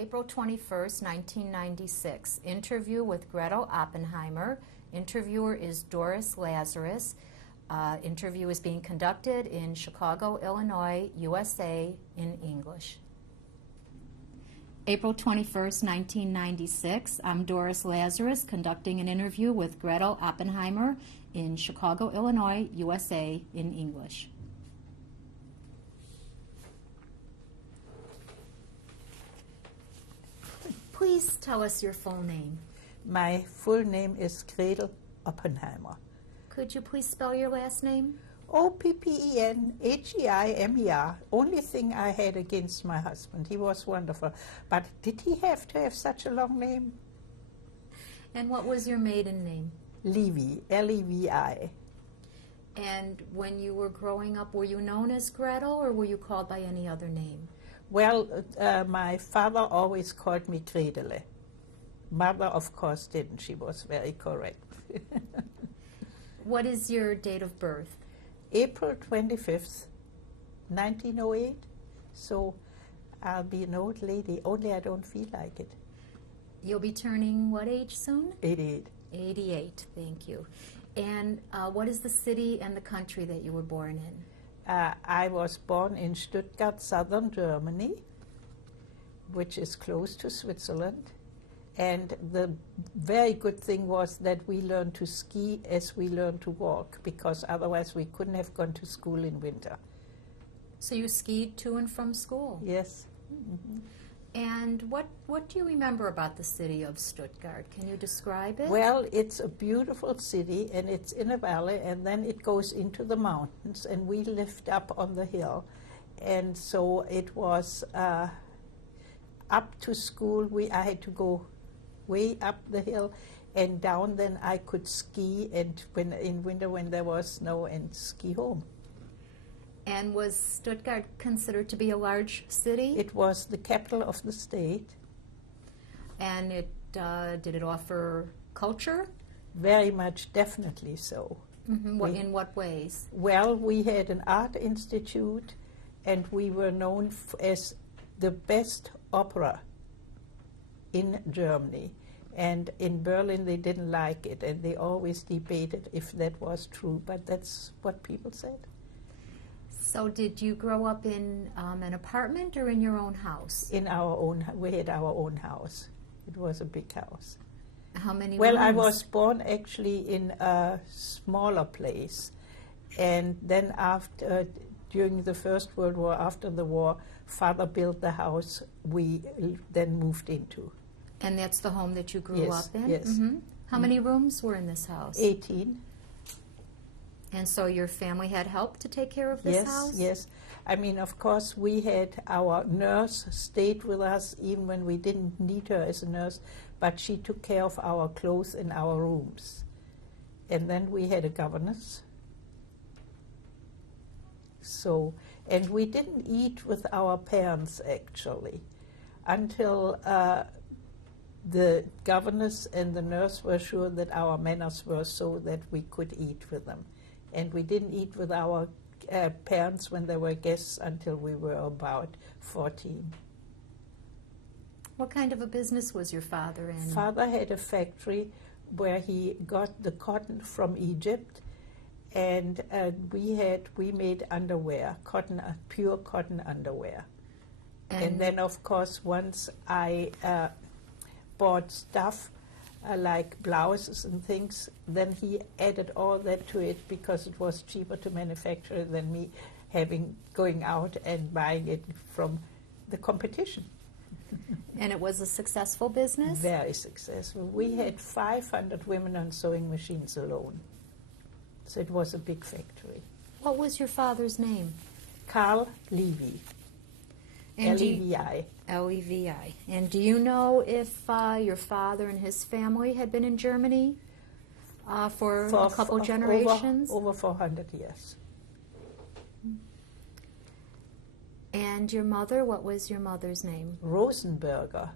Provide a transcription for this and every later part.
April 21st, 1996. Interview with Gretel Oppenheimer. Interviewer is Doris Lazarus. Interview is being conducted in Chicago, Illinois, USA, in English. April 21st, 1996. I'm Doris Lazarus, conducting an interview with Gretel Oppenheimer in Chicago, Illinois, USA, in English. Please tell us your full name. My full name is Gretel Oppenheimer. Could you please spell your last name? Oppenheimer. Only thing I had against my husband. He was wonderful. But did he have to have such a long name? And what was your maiden name? Levi, L-E-V-I. And when you were growing up, were you known as Gretel, or were you called by any other name? Well, my father always called me Gretel. Mother, of course, didn't. She was very correct. What is your date of birth? April 25th, 1908. So I'll be an old lady, only I don't feel like it. You'll be turning what age soon? 88. 88, thank you. And what is the city and the country that you were born in? I was born in Stuttgart, southern Germany, which is close to Switzerland. And the very good thing was that we learned to ski as we learned to walk, because otherwise we couldn't have gone to school in winter. So you skied to and from school? Yes. Mm-hmm. And what do you remember about the city of Stuttgart? Can you describe it? Well, it's a beautiful city, and it's in a valley, and then it goes into the mountains, and we lived up on the hill. And so it was up to school. I had to go way up the hill and down. Then I could ski, and in winter when there was snow, and ski home. And was Stuttgart considered to be a large city? It was the capital of the state. And did it offer culture? Very much, definitely so. Mm-hmm. In what ways? Well, we had an art institute, and we were known as the best opera in Germany. And in Berlin, they didn't like it, and they always debated if that was true, but that's what people said. So did you grow up in an apartment or in your own house? In our own, we had our own house. It was a big house. How many Well, rooms? I was born actually in a smaller place. And then after, during the First World War, after the war, Father built the house we then moved into. And that's the home that you grew up in? Yes. Mm-hmm. How many rooms were in this house? 18. And so your family had help to take care of this house? Yes. I mean, of course, we had our nurse stayed with us even when we didn't need her as a nurse, but she took care of our clothes in our rooms. And then we had a governess. So, and we didn't eat with our parents, actually, until the governess and the nurse were sure that our manners were so that we could eat with them. And we didn't eat with our parents when they were guests until we were about 14. What kind of a business was your father in? Father had a factory where he got the cotton from Egypt, and we made underwear, pure cotton underwear. And then, of course, once I bought stuff like blouses and things, then he added all that to it because it was cheaper to manufacture than me going out and buying it from the competition. And it was a successful business? Very successful. We had 500 women on sewing machines alone. So it was a big factory. What was your father's name? Carl Levy. L-E-V-I. L-E-V-I. And do you know if your father and his family had been in Germany for a couple generations? Over 400 years. And your mother, what was your mother's name? Rosenberger.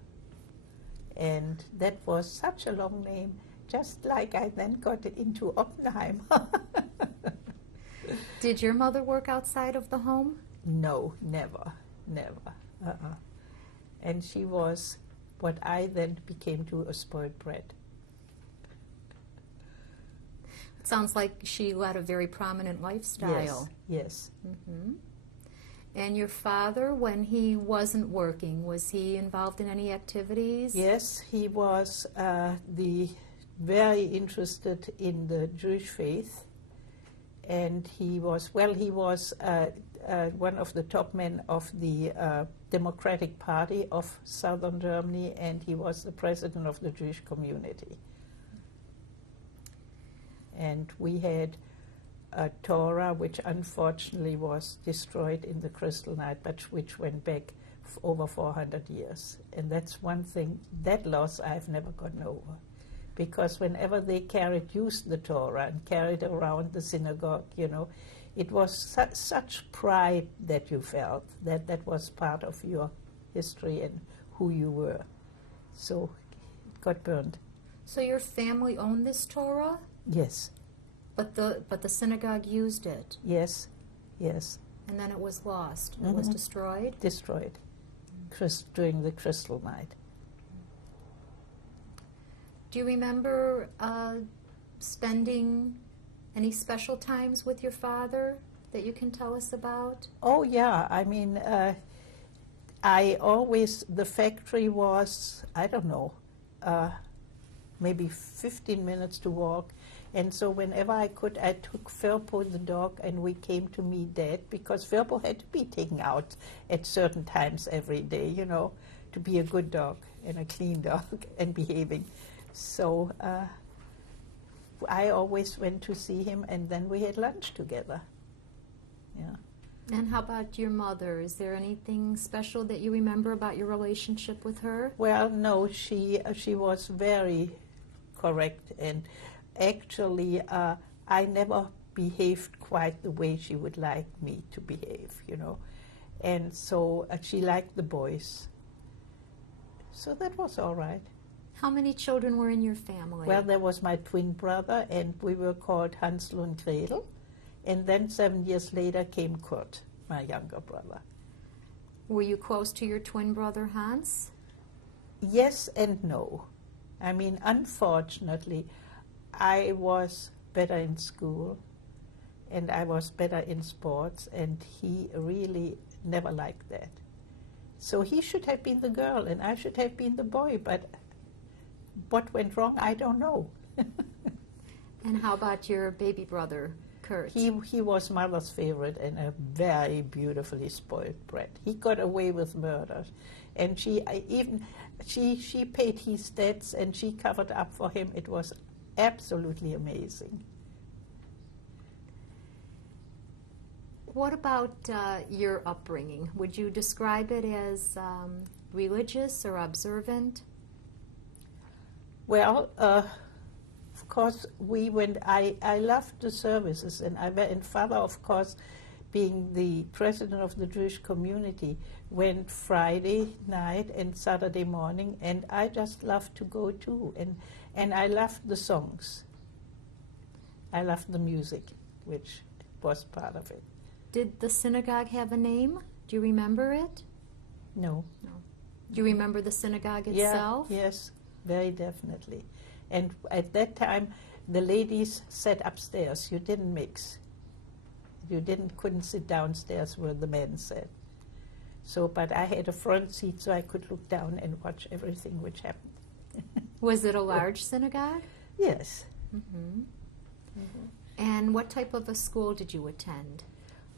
And that was such a long name, just like I then got it into Oppenheimer. Did your mother work outside of the home? No, never. And she was what I then became to a spoiled brat. It sounds like she led a very prominent lifestyle. Yes. Mm-hmm. And your father, when he wasn't working, was he involved in any activities? Yes, he was very interested in the Jewish faith, and he was one of the top men of the Democratic Party of Southern Germany, and he was the president of the Jewish community. And we had a Torah, which unfortunately was destroyed in the Crystal Night, but which went back over 400 years. And that's one thing, that loss I've never gotten over. Because whenever they used the Torah and carried around the synagogue, you know, it was such pride that you felt, that was part of your history and who you were. So it got burned. So your family owned this Torah? Yes. But the synagogue used it? Yes, yes. And then it was lost? Mm-hmm. It was destroyed? Destroyed during the Crystal Night. Do you remember spending any special times with your father that you can tell us about? Oh, yeah. I mean, the factory was, I don't know, maybe 15 minutes to walk. And so whenever I could, I took Firpo the dog, and we came to meet Dad, because Firpo had to be taken out at certain times every day, you know, to be a good dog and a clean dog and behaving. So I always went to see him, and then we had lunch together. Yeah. And how about your mother? Is there anything special that you remember about your relationship with her? Well, no, she was very correct, and actually I never behaved quite the way she would like me to behave, you know. And so she liked the boys. So that was all right. How many children were in your family? Well, there was my twin brother, and we were called Hansel and Gretel. And then 7 years later came Kurt, my younger brother. Were you close to your twin brother, Hans? Yes and no. I mean, unfortunately, I was better in school, and I was better in sports, and he really never liked that. So he should have been the girl, and I should have been the boy, but what went wrong, I don't know. And how about your baby brother, Kurt? He was mother's favorite and a very beautifully spoiled brat. He got away with murders, and she paid his debts, and she covered up for him. It was absolutely amazing. What about your upbringing? Would you describe it as religious or observant? Well, of course, I loved the services, and Father, of course, being the president of the Jewish community, went Friday night and Saturday morning, and I just loved to go too, and I loved the songs. I loved the music, which was part of it. Did the synagogue have a name? Do you remember it? No. No. Do you remember the synagogue itself? Yeah, yes, very definitely. And at that time, the ladies sat upstairs. You didn't mix. You couldn't sit downstairs where the men sat. So, but I had a front seat, so I could look down and watch everything which happened. Was it a large synagogue? Yes. Mm-hmm. Mm-hmm. And what type of a school did you attend?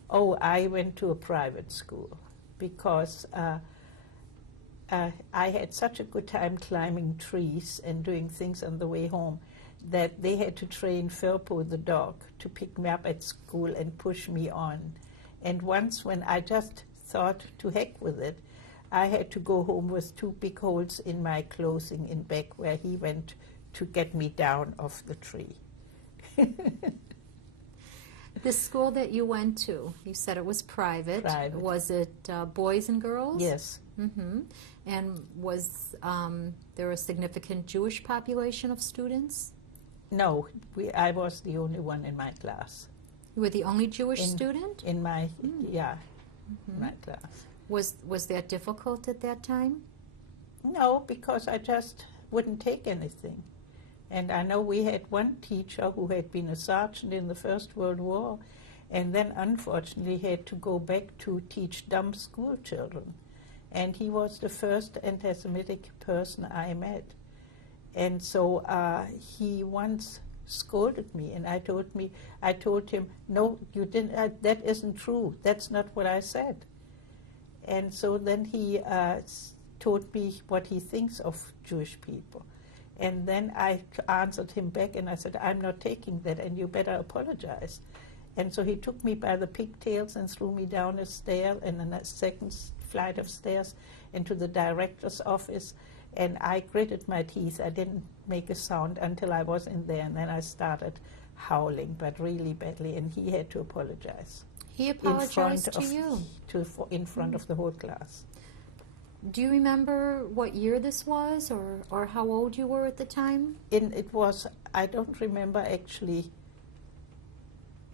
Oh, I went to a private school because I had such a good time climbing trees and doing things on the way home that they had to train Firpo the dog to pick me up at school and push me on. And once when I just thought to heck with it, I had to go home with 2 big holes in my clothing in back where he went to get me down off the tree. The school that you went to, you said it was private. Private. Was it boys and girls? Yes. Mm-hmm. And was there a significant Jewish population of students? No, I was the only one in my class. You were the only Jewish student? In my, Mm. yeah, Mm-hmm. my class. Was that difficult at that time? No, because I just wouldn't take anything. And I know we had one teacher who had been a sergeant in the First World War, and then unfortunately had to go back to teach dumb school children. And he was the first anti-Semitic person I met. And so he once scolded me, and I told him, no, you didn't, that isn't true. That's not what I said. And so then he told me what he thinks of Jewish people. And then I answered him back, and I said, I'm not taking that, and you better apologize. And so he took me by the pigtails and threw me down a stair and a second flight of stairs into the director's office. And I gritted my teeth. I didn't make a sound until I was in there, and then I started howling, but really badly, and he had to apologize. He apologized to you? In front of the whole class. Do you remember what year this was, or how old you were at the time? It was, I don't remember actually,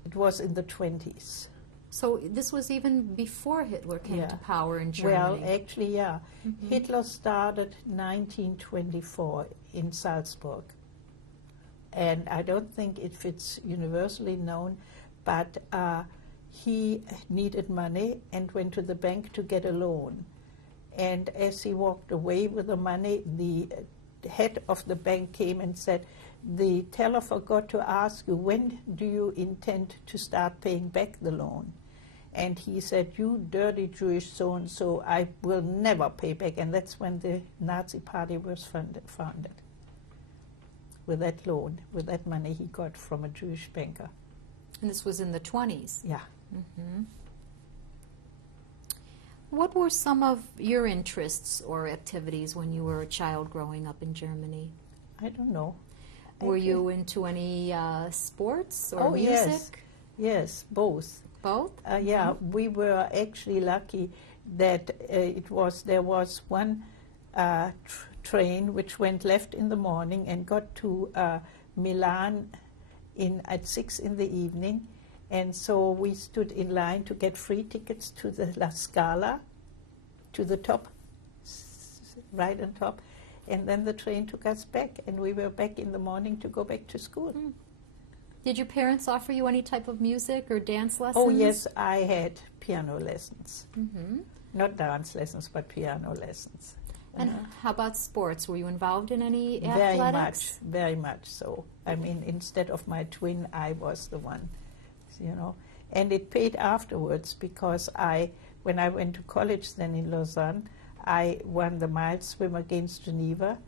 it was in the 20s. So this was even before Hitler came to power in Germany. Well, actually, yeah. Mm-hmm. Hitler started 1924 in Salzburg. And I don't think it's universally known, but he needed money and went to the bank to get a loan. And as he walked away with the money, the head of the bank came and said, the teller forgot to ask you, when do you intend to start paying back the loan? And he said, you dirty Jewish so-and-so, I will never pay back. And that's when the Nazi Party was founded, with that loan, with that money he got from a Jewish banker. And this was in the 20s? Yeah. Mm-hmm. What were some of your interests or activities when you were a child growing up in Germany? I don't know. Were you into any sports or music? Yes, both. Both? Yeah, we were actually lucky that there was one train which went left in the morning and got to Milan at 6 in the evening. And so we stood in line to get free tickets to the La Scala, to the top, right on top. And then the train took us back, and we were back in the morning to go back to school. Mm. Did your parents offer you any type of music or dance lessons? Oh, yes, I had piano lessons. Mm-hmm. Not dance lessons, but piano lessons. And how about sports? Were you involved in any athletics? Very much so. I mean, instead of my twin, I was the one. You know, and it paid afterwards, because when I went to college then in Lausanne, I won the mile swim against Geneva,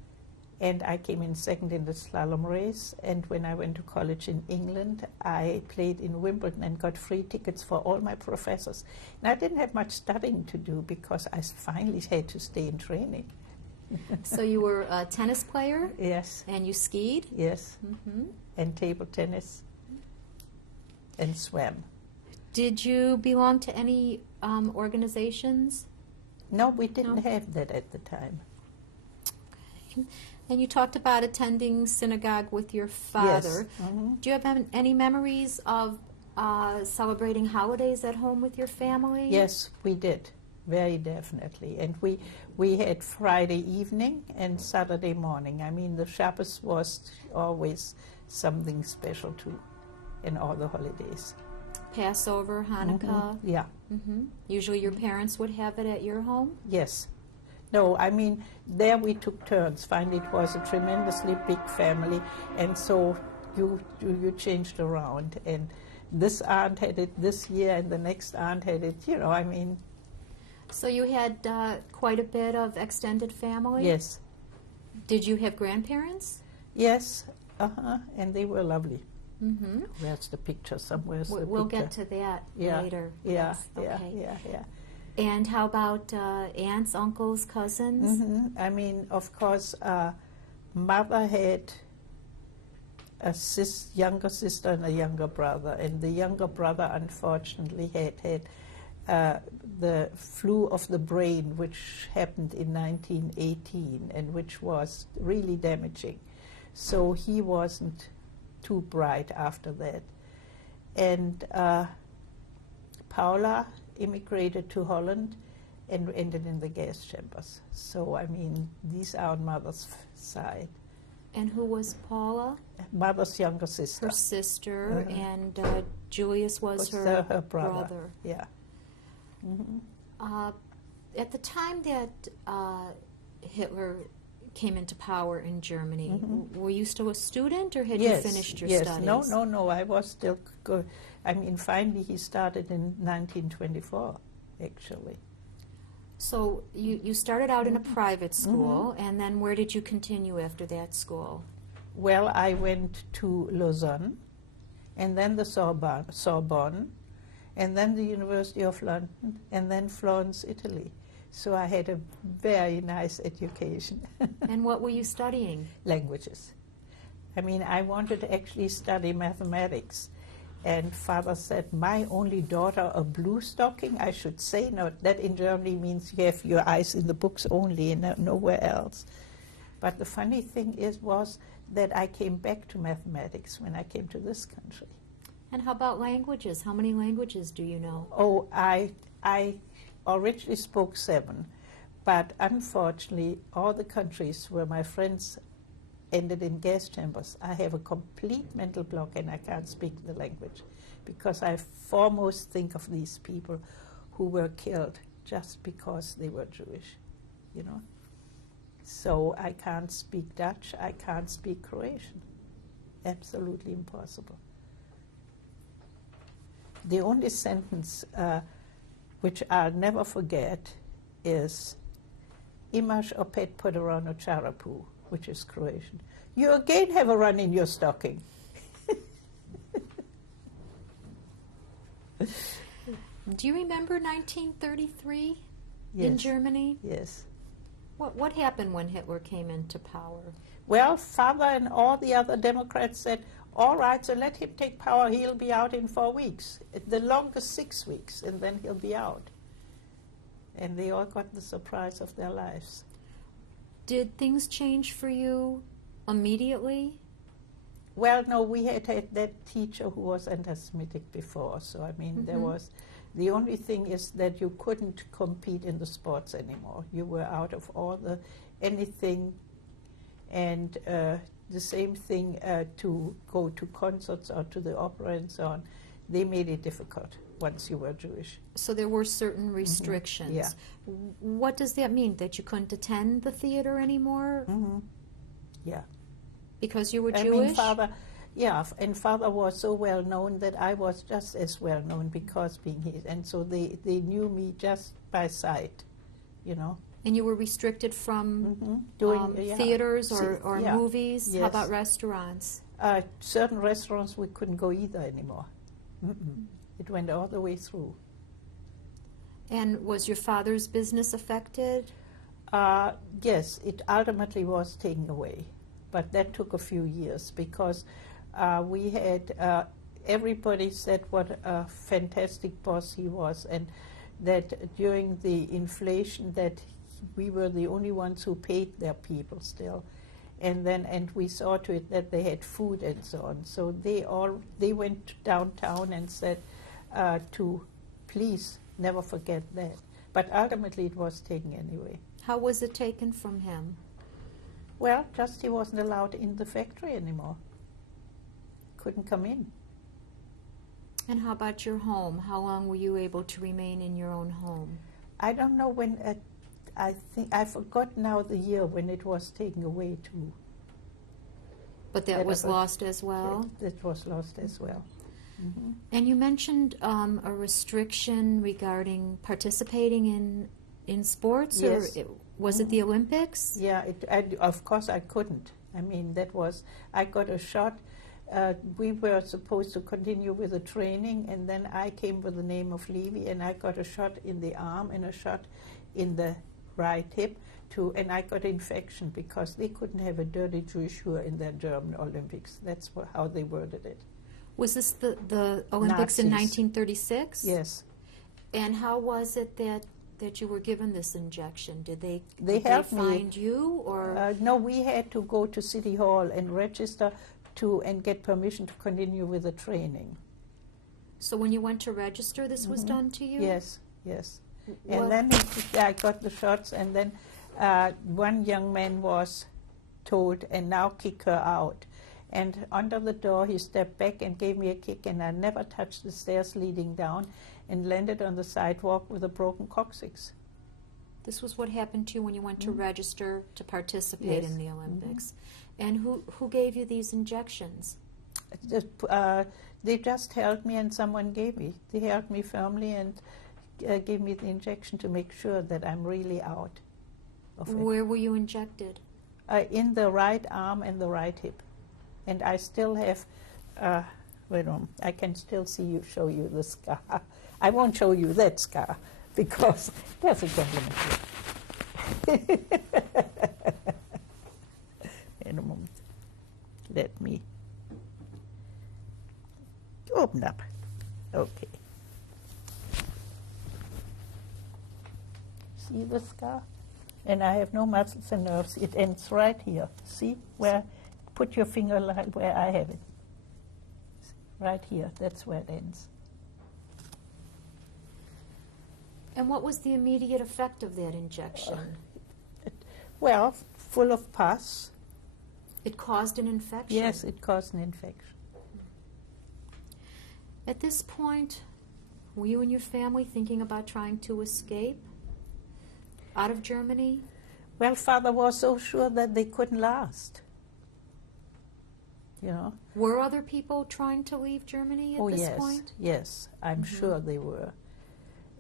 and I came in second in the slalom race. And when I went to college in England, I played in Wimbledon and got free tickets for all my professors. And I didn't have much studying to do, because I finally had to stay in training. So you were a tennis player? Yes. And you skied? Yes. Mm-hmm. And table tennis. And swam. Did you belong to any organizations? No, we didn't have that at the time. Okay. And you talked about attending synagogue with your father. Yes. Mm-hmm. Do you have any memories of celebrating holidays at home with your family? Yes, we did, very definitely. And we had Friday evening and Saturday morning. I mean, the Shabbos was always something special too. In all the holidays. Passover, Hanukkah? Mm-hmm. Yeah. Mm-hmm. Usually your parents would have it at your home? Yes. No, I mean, there we took turns. Finally, it was a tremendously big family, and so you changed around. And this aunt had it this year, and the next aunt had it, you know, I mean. So you had quite a bit of extended family? Yes. Did you have grandparents? Yes, and they were lovely. Mm-hmm. Where's the picture? Somewhere's the we'll picture. Get to that later. Yeah, yes. Okay. yeah. And how about aunts, uncles, cousins? Mm-hmm. I mean, of course, mother had a younger sister and a younger brother, and the younger brother unfortunately had the flu of the brain, which happened in 1918 and which was really damaging. So he wasn't too bright after that. And Paula immigrated to Holland, and ended in the gas chambers. So, I mean, these are on mother's side. And who was Paula? Mother's younger sister. Her sister, and Julius was her brother. Yeah. At the time that Hitler came into power in Germany, were you still a student, or had you finished your studies? No, I was still good. I mean, finally he started in 1924, actually. So you started out in a private school, and then where did you continue after that school? Well, I went to Lausanne, and then the Sorbonne, and then the University of London, and then Florence, Italy. So I had a very nice education. And what were you studying? Languages. I mean, I wanted to actually study mathematics. And father said, my only daughter a blue stocking? I should say not. That in Germany means you have your eyes in the books only and nowhere else. But the funny thing was that I came back to mathematics when I came to this country. And how about languages? How many languages do you know? Oh, I originally spoke 7. But unfortunately, all the countries where my friends ended in gas chambers, I have a complete mental block and I can't speak the language, because I foremost think of these people who were killed just because they were Jewish, you know. So I can't speak Dutch, I can't speak Croatian. Absolutely impossible. The only sentence which I'll never forget is Imaš opet poderano čarapu, which is Croatian. You again have a run in your stocking. Do you remember 1933 Yes. in Germany? Yes. What happened when Hitler came into power? Well, father and all the other Democrats said, all right, so let him take power, he'll be out in 4 weeks. At the longest 6 weeks, and then he'll be out. And they all got the surprise of their lives. Did things change for you immediately? Well, no, we had that teacher who was anti-Semitic before, so I mean, there was, the only thing is that you couldn't compete in the sports anymore. You were out of all the, anything, and the same thing to go to concerts or to the opera and so on. They made it difficult once you were Jewish. So there were certain restrictions. Yeah. What does that mean? That you couldn't attend the theater anymore? Yeah. Because you were Jewish? I mean, and father was so well known that I was just as well known because being his, and so they knew me just by sight, you know. And you were restricted from doing theaters or movies? Yes. How about restaurants? Certain restaurants we couldn't go either anymore. It went all the way through. And was your father's business affected? Yes, it ultimately was taken away. But that took a few years because we had, everybody said what a fantastic boss he was, and that during the inflation that we were the only ones who paid their people still. And we saw to it that they had food and so on. So they went downtown and said to please never forget that. But ultimately it was taken anyway. How was it taken from him? Well, just he wasn't allowed in the factory anymore. Couldn't come in. And how about your home? How long were you able to remain in your own home? I don't know when, I think, I forgot now the year when it was taken away too. But that was lost as well? That was lost as well. And you mentioned a restriction regarding participating in sports? Yes. Or was it the Olympics? Yeah, of course I couldn't. I mean, I got a shot. We were supposed to continue with the training, and then I came with the name of Levy, and I got a shot in the arm and a shot in the right hip, and I got infection because they couldn't have a dirty Jewish who in their German Olympics. That's how they worded it. Was this the Olympics in 1936? Yes. And how was it that you were given this injection? Did they find you, or no? We had to go to City Hall and register and get permission to continue with the training. So when you went to register, this was done to you? Yes, yes. And then I got the shots, and then one young man was told, and now kick her out. And under the door, he stepped back and gave me a kick, and I never touched the stairs leading down and landed on the sidewalk with a broken coccyx. This was what happened to you when you went to register to participate in the Olympics. And who gave you these injections? They just held me, and someone gave me. They held me firmly and gave me the injection to make sure that I'm really out of it. Where were you injected? In the right arm and the right hip. And I still have, wait a moment, I can still show you the scar. I won't show you that scar because there's a gentleman here. In a moment. Let me open up. Okay. See the scar? And I have no muscles and nerves. It ends right here. See where? Put your finger where I have it. Right here. That's where it ends. And what was the immediate effect of that injection? Well, full of pus. It caused an infection? Yes, it caused an infection. At this point, were you and your family thinking about trying to escape out of Germany? Well, Father was so sure that they couldn't last. You know. Were other people trying to leave Germany at this point? Yes, I'm sure they were.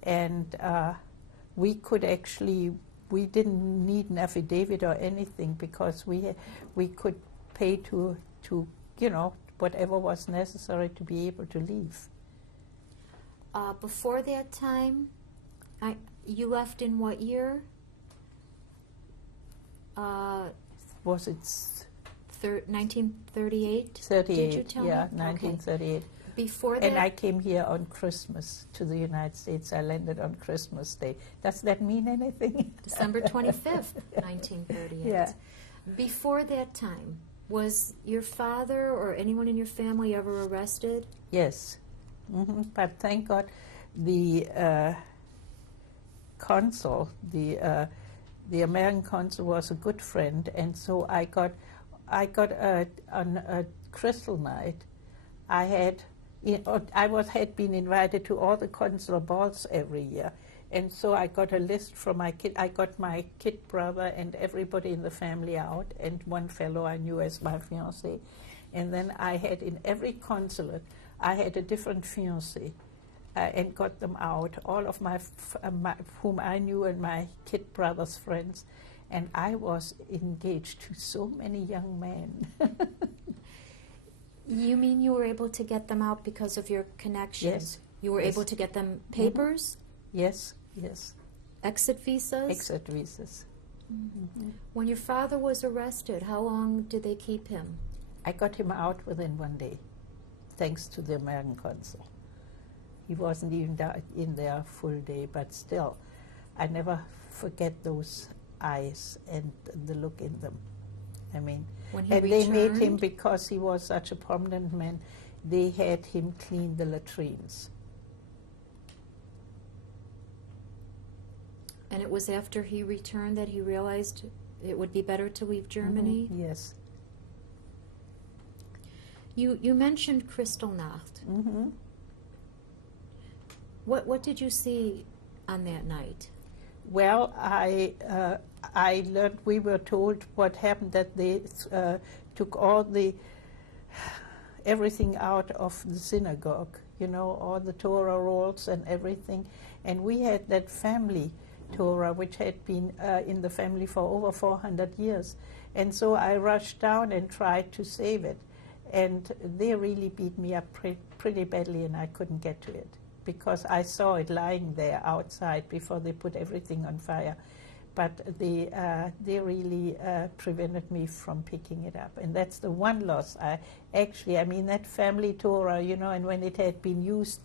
And we didn't need an affidavit or anything because we could pay to whatever was necessary to be able to leave. Before that time, you left in what year? Was it 1938? 38, did you tell me? 1938. Okay. Before that? And I came here on Christmas to the United States. I landed on Christmas Day. Does that mean anything? December 25th, 1938. Yeah. Before that time, was your father or anyone in your family ever arrested? Yes. But thank God the consul, the American consul was a good friend, and so I got on a crystal night. I had been invited to all the consular balls every year, and so I got a list from my kid. I got my kid brother and everybody in the family out, and one fellow I knew as my fiancé, and then I had in every consulate I had a different fiancé. And got them out, all of my whom I knew and my kid brother's friends, and I was engaged to so many young men. You mean you were able to get them out because of your connections? Yes. You were able to get them papers? Yes. Exit visas? Exit visas. When your father was arrested, how long did they keep him? I got him out within 1 day, thanks to the American consul. He wasn't even in there a full day, but still, I never forget those eyes and the look in them. I mean, when he and returned, they made him, because he was such a prominent man, they had him clean the latrines. And it was after he returned that he realized it would be better to leave Germany? Yes. You mentioned Kristallnacht. What did you see on that night? Well, I learned, we were told what happened, that they took everything out of the synagogue, all the Torah rolls and everything. And we had that family Torah, which had been in the family for over 400 years. And so I rushed down and tried to save it. And they really beat me up pretty badly, and I couldn't get to it, because I saw it lying there outside before they put everything on fire. But they really prevented me from picking it up. And that's the one loss. That family Torah, and when it had been used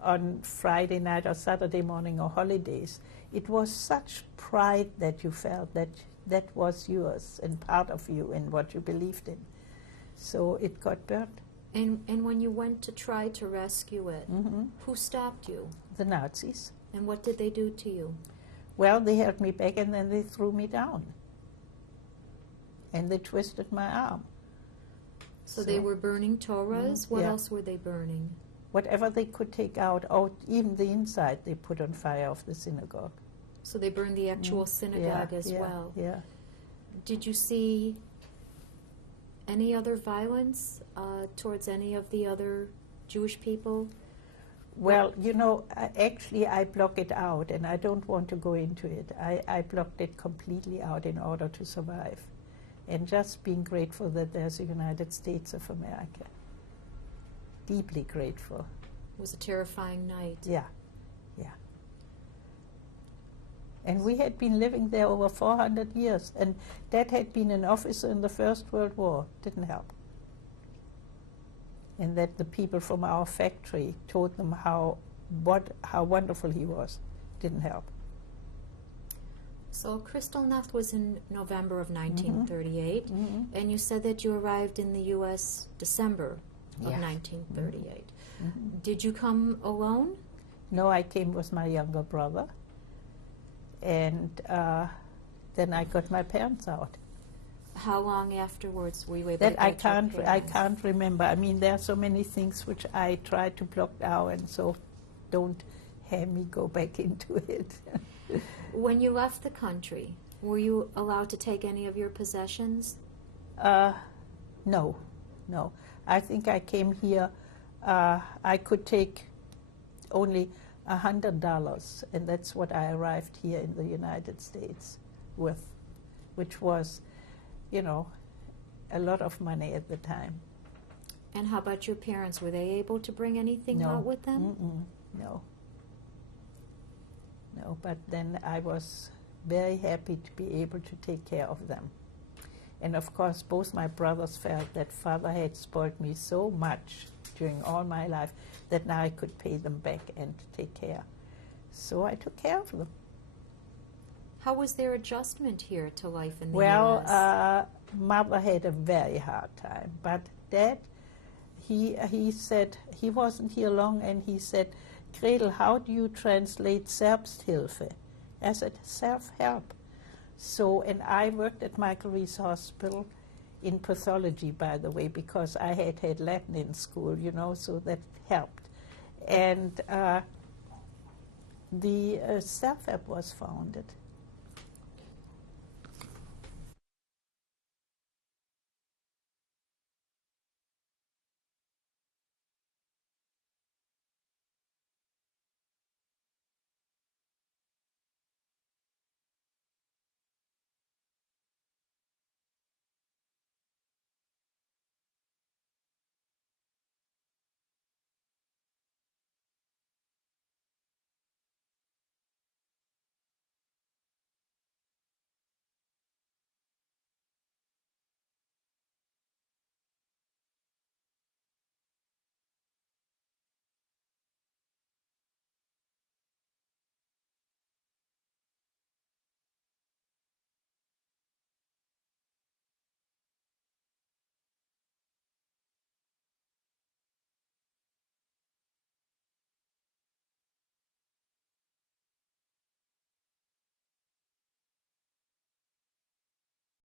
on Friday night or Saturday morning or holidays, it was such pride that you felt that was yours and part of you and what you believed in. So it got burnt. And when you went to try to rescue it, who stopped you? The Nazis. And what did they do to you? Well, they held me back and then they threw me down. And they twisted my arm. So they were burning Torahs? What yeah. else were they burning? Whatever they could take out, even the inside, they put on fire of the synagogue. So they burned the actual synagogue as well. Yeah. Did you see any other violence towards any of the other Jewish people? Well, you know, actually I block it out, and I don't want to go into it. I blocked it completely out in order to survive. And just being grateful that there's a United States of America. Deeply grateful. It was a terrifying night. Yeah. And we had been living there over 400 years, and Dad had been an officer in the First World War. Didn't help. And that the people from our factory told them how wonderful he was. Didn't help. So Kristallnacht was in November of 1938, and you said that you arrived in the U.S. December of 1938. Did you come alone? No, I came with my younger brother. And then I got my parents out. How long afterwards were you able That to get your parents? I can't remember. I mean, there are so many things which I try to block out, and so don't have me go back into it. When you left the country, were you allowed to take any of your possessions? No. I think I came here, I could take only $100, and that's what I arrived here in the United States with, which was, you know, a lot of money at the time. And how about your parents? Were they able to bring anything out with them? No, but then I was very happy to be able to take care of them. And of course, both my brothers felt that Father had spoiled me so much during all my life that now I could pay them back and take care. So I took care of them. How was their adjustment here to life in the Well, U.S.? Mother had a very hard time, but Dad, he said, he wasn't here long, and he said, Gretel, how do you translate Selbsthilfe? I said, self-help. So, and I worked at Michael Reese Hospital in pathology, by the way, because I had Latin in school, you know, so that helped. And the self-help was founded.